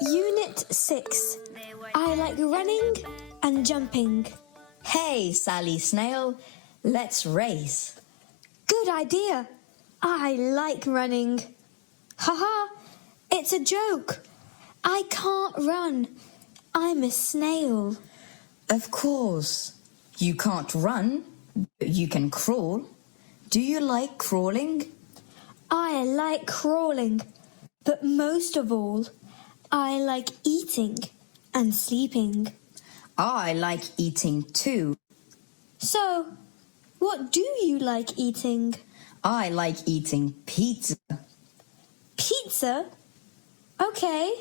Unit 6. I like running and jumping. Hey, Sally Snail, let's race. Good idea. I like running. Haha, it's a joke. I can't run. I'm a snail. Of course, you can't run, but you can crawl. Do you like crawling? I like crawling, but most of all, I like eating and sleeping. I like eating too. So, what do you like eating? I like eating pizza. Pizza? Okay.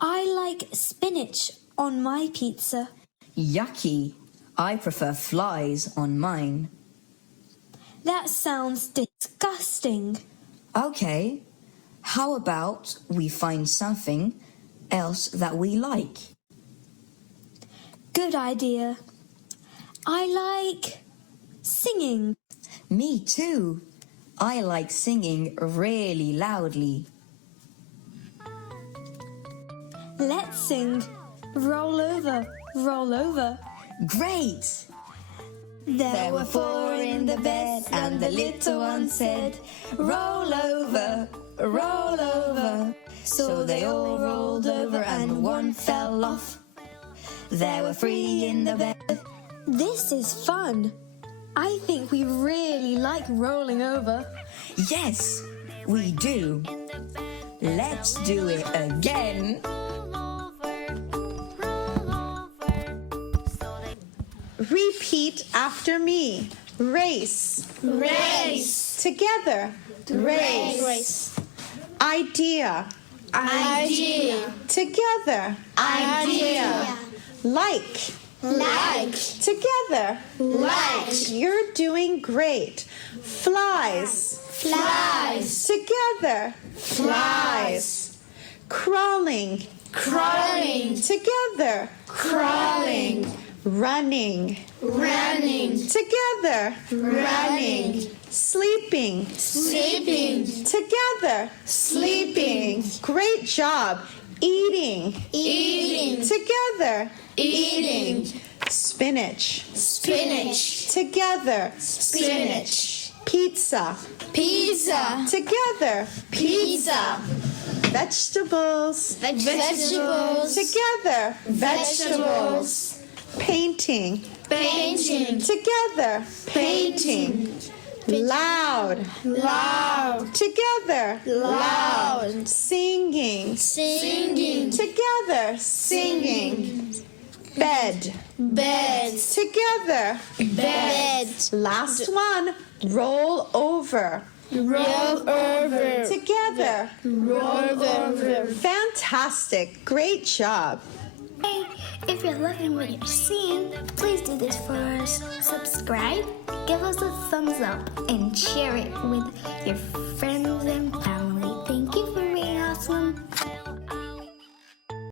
I like spinach on my pizza. Yucky. I prefer flies on mine. That sounds disgusting. Okay. How about we find something else that we like? Good idea. I like singing. Me too. I like singing really loudly. Let's sing Roll Over, Roll Over. Great! There were 4 in the bed and the little one said, Roll over, roll over. So they all rolled over and one fell off. There were 3 in the bed. This is fun. I think we really like rolling over. Yes, we do. Let's do it again. Repeat after me. Race. Race. Together. Race. Race. Idea. Idea. Together. Idea. Like. Like. Together. Like. You're doing great. Flies. Flies. Together. Flies. Crawling. Crawling. Together. Crawling. Running. Running. Together. Running. Sleeping. Sleeping. Together. Sleeping. Great job. Eating. Eating. Together. Eating. Spinach. Spinach. Together. Spinach. Pizza. Pizza. Together. Pizza. Vegetables. Vegetables. Together. Vegetables. Painting. Painting. Together. Painting. Loud. Loud. Together. Loud. Singing. Singing. Together. Singing. Bed. Bed. Together. Bed. Last one. Roll over. Roll over. Together. Roll over. Fantastic. Great job. Hey, if you're loving what you're seeing, please do this for us. Subscribe, give us a thumbs up, and share it with your friends and family. Thank you for being awesome.